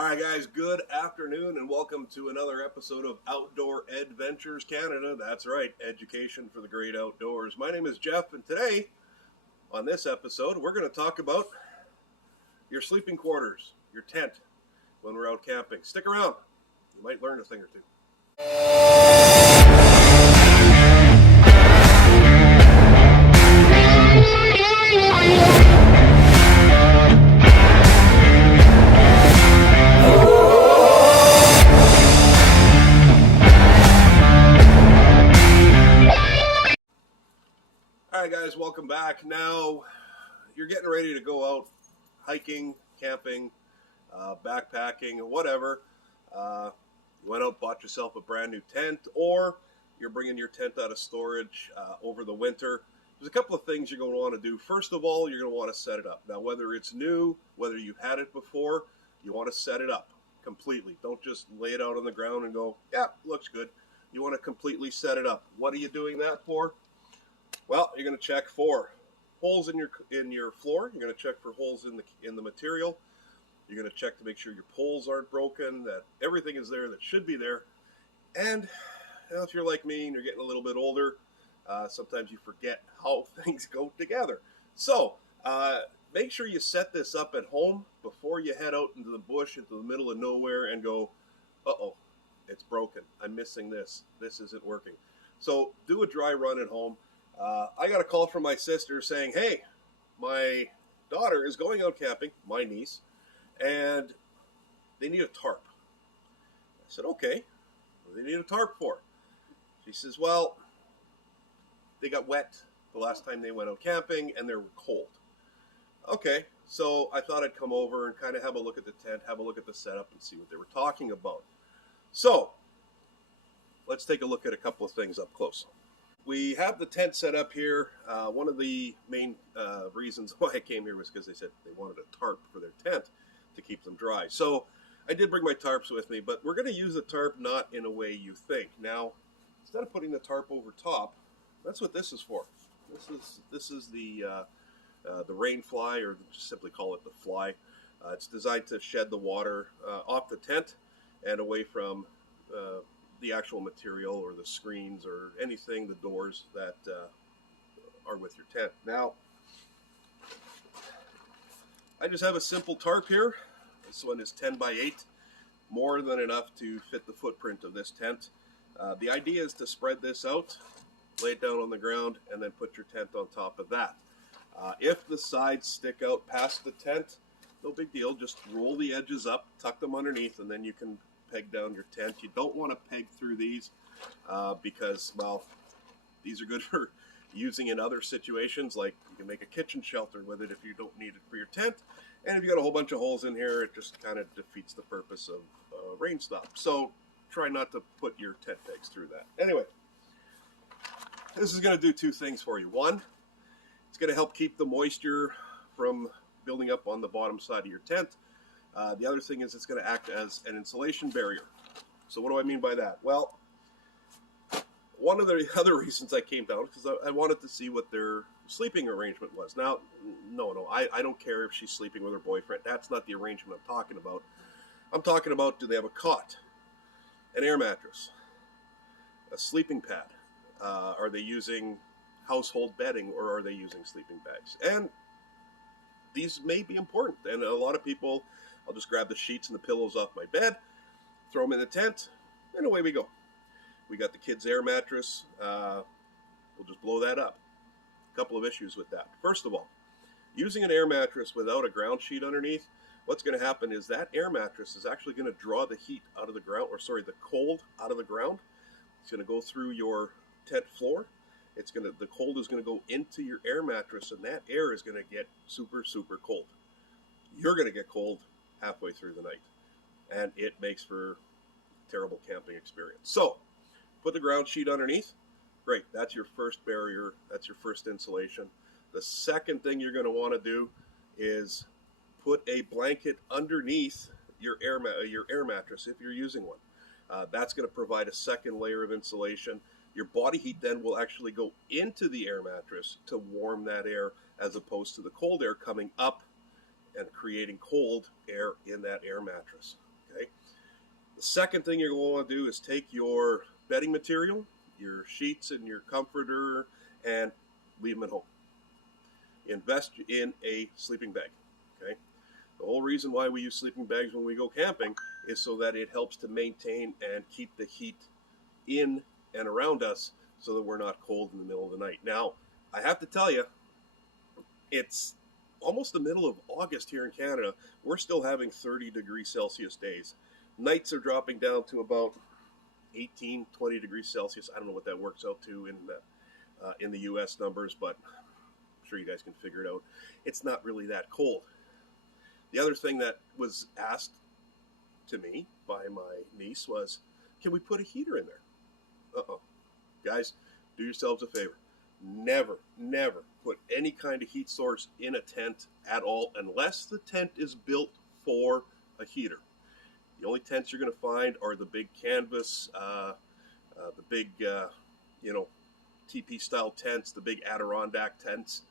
All right, guys, good afternoon and welcome to another episode of Outdoor Adventures Canada. That's right, education for the great outdoors. My name is Jeff, and today on this episode, we're going to talk about your sleeping quarters, your tent when we're out camping. Stick around, you might learn a thing or two. All right, guys, welcome back. Now, you're getting ready to go out hiking, camping, backpacking, or whatever. You went out, bought yourself a brand new tent, or you're bringing your tent out of storage over the winter. There's a couple of things you're going to want to do. First of all, you're going to want to set it up. Now, whether it's new, whether you've had it before, you want to set it up completely. Don't just lay it out on the ground and go, yeah, looks good. You want to completely set it up. What are you doing that for? Well, you're going to check for holes in your floor. You're going to check for holes in the material. You're going to check to make sure your poles aren't broken, that everything is there that should be there. And if you're like me and you're getting a little bit older, sometimes you forget how things go together. So make sure you set this up at home before you head out into the bush, into the middle of nowhere, and go, uh-oh, it's broken. I'm missing this. This isn't working. So do a dry run at home. I got a call from my sister saying, hey, my daughter is going out camping, my niece, and they need a tarp. I said, okay, what do they need a tarp for? She says, well, they got wet the last time they went out camping and they were cold. Okay, so I thought I'd come over and kind of have a look at the tent, have a look at the setup and see what they were talking about. So let's take a look at a couple of things up close. We have the tent set up here. One of the main reasons why I came here was because they said they wanted a tarp for their tent to keep them dry. So I did bring my tarps with me, but we're going to use the tarp not in a way you think. Now, instead of putting the tarp over top, that's what this is for. This is the rain fly, or just simply call it the fly. It's designed to shed the water off the tent and away from the actual material or the screens or anything, the doors that are with your tent. Now, I just have a simple tarp here. This one is 10 by 8, more than enough to fit the footprint of this tent. The idea is to spread this out, lay it down on the ground, and then put your tent on top of that. If the sides stick out past the tent, no big deal. Just roll the edges up, tuck them underneath, and then you can peg down your tent. You don't want to peg through these because, well, these are good for using in other situations, like you can make a kitchen shelter with it if you don't need it for your tent. And if you got a whole bunch of holes in here, it just kind of defeats the purpose of rain stop. So try not to put your tent pegs through that. Anyway, this is going to do two things for you. One, it's going to help keep the moisture from building up on the bottom side of your tent. The other thing is it's going to act as an insulation barrier. So what do I mean by that? Well, one of the other reasons I came down is because I wanted to see what their sleeping arrangement was. Now, no, I don't care if she's sleeping with her boyfriend. That's not the arrangement I'm talking about. I'm talking about, do they have a cot, an air mattress, a sleeping pad? Are they using household bedding, or are they using sleeping bags? And these may be important. And a lot of people, I'll just grab the sheets and the pillows off my bed, throw them in the tent, and away we go. We got the kids' air mattress. We'll just blow that up. A couple of issues with that. First of all, using an air mattress without a ground sheet underneath, what's going to happen is that air mattress is actually going to draw the heat out of the ground, the cold out of the ground. It's going to go through your tent floor. The cold is going to go into your air mattress, and that air is going to get super, super cold. You're going to get cold halfway through the night, and it makes for a terrible camping experience. So put the ground sheet underneath. Great. That's your first barrier. That's your first insulation. The second thing you're going to want to do is put a blanket underneath your air mattress if you're using one. That's going to provide a second layer of insulation. Your body heat then will actually go into the air mattress to warm that air, as opposed to the cold air coming up and creating cold air in that air mattress. Okay. The second thing you're going to want to do is take your bedding material, your sheets and your comforter, and leave them at home. Invest in a sleeping bag. Okay. The whole reason why we use sleeping bags when we go camping is so that it helps to maintain and keep the heat in and around us so that we're not cold in the middle of the night. Now, I have to tell you, it's almost the middle of August here in Canada. We're still having 30 degrees Celsius days. Nights are dropping down to about 18, 20 degrees Celsius. I don't know what that works out to in the U.S. numbers, but I'm sure you guys can figure it out. It's not really that cold. The other thing that was asked to me by my niece was, can we put a heater in there? Uh-oh. Guys, do yourselves a favor. Never, never put any kind of heat source in a tent at all unless the tent is built for a heater. The only tents you're going to find are the big canvas, the big, teepee-style tents, the big Adirondack tents,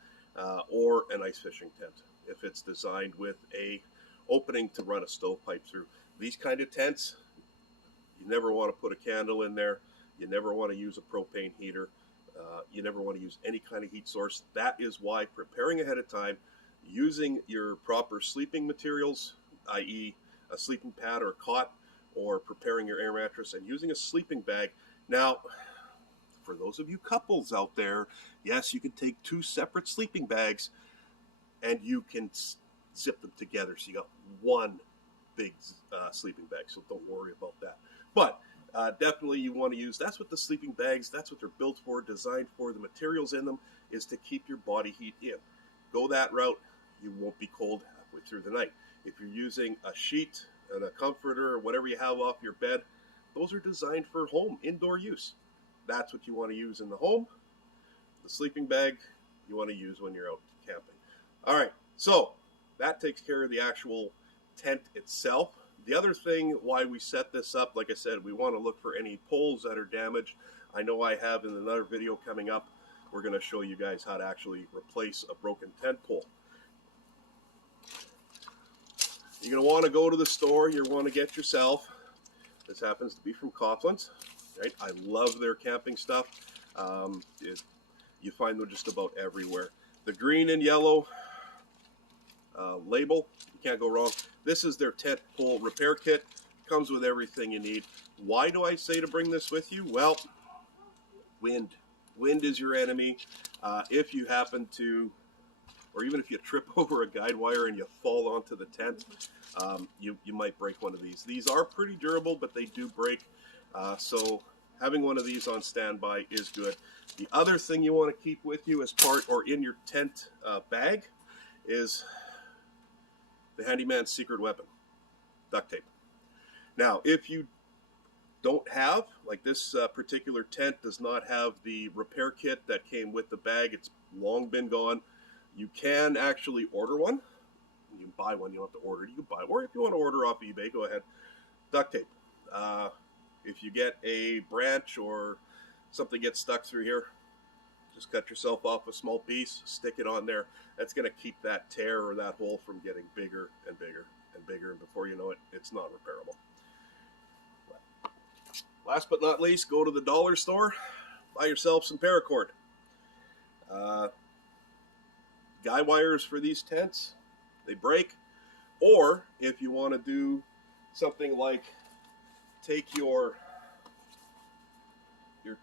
or an ice fishing tent if it's designed with a opening to run a stovepipe through. These kind of tents, you never want to put a candle in there. You never want to use a propane heater. You never want to use any kind of heat source. That is why preparing ahead of time, using your proper sleeping materials, i.e. a sleeping pad or a cot, or preparing your air mattress and using a sleeping bag. Now, for those of you couples out there, yes, you can take 2 separate sleeping bags and you can zip them together. So you got one big sleeping bag, so don't worry about that. But definitely you want to use, that's what the sleeping bags, that's what they're built for, designed for. The materials in them is to keep your body heat in. Go that route, you won't be cold halfway through the night. If you're using a sheet and a comforter or whatever you have off your bed, those are designed for home, indoor use. That's what you want to use in the home. The sleeping bag you want to use when you're out camping. All right, so that takes care of the actual tent itself. The other thing why we set this up, like I said, we want to look for any poles that are damaged. I know I have in another video coming up, we're going to show you guys how to actually replace a broken tent pole. You're going to want to go to the store. You want to get yourself, this happens to be from Coughlin's, right? I love their camping stuff. You find them just about everywhere. The green and yellow label, you can't go wrong. This is their tent pole repair kit. Comes with everything you need. Why do I say to bring this with you? Well, wind. Wind is your enemy. If you happen to, or even if you trip over a guide wire and you fall onto the tent, you might break one of these. These are pretty durable, but they do break. So having one of these on standby is good. The other thing you want to keep with you as part or in your tent bag is the handyman's secret weapon, duct tape. Now, if you don't have, like this particular tent does not have the repair kit that came with the bag, it's long been gone, you can actually order one. You can buy one, you don't have to order it, you can buy it. Or if you want to order off eBay, go ahead. Duct tape. If you get a branch or something gets stuck through here, just cut yourself off a small piece, stick it on there. That's going to keep that tear or that hole from getting bigger and bigger and bigger, and before you know it, it's not repairable. Last but not least, go to the dollar store, buy yourself some paracord. Guy wires for these tents, they break. Or if you want to do something like take your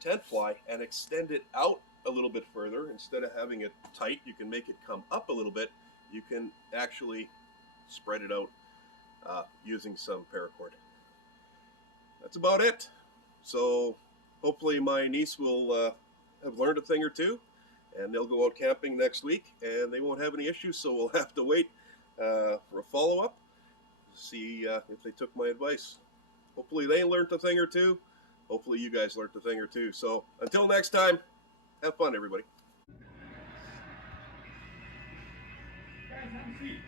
tent fly and extend it out a little bit further, instead of having it tight, you can make it come up a little bit. You can actually spread it out using some paracord. That's about it. So hopefully my niece will have learned a thing or two, and they'll go out camping next week and they won't have any issues. So we'll have to wait for a follow-up to see if they took my advice. Hopefully they learned a thing or two. Hopefully you guys learned a thing or two. So until next time, have fun, everybody. Guys, have a seat.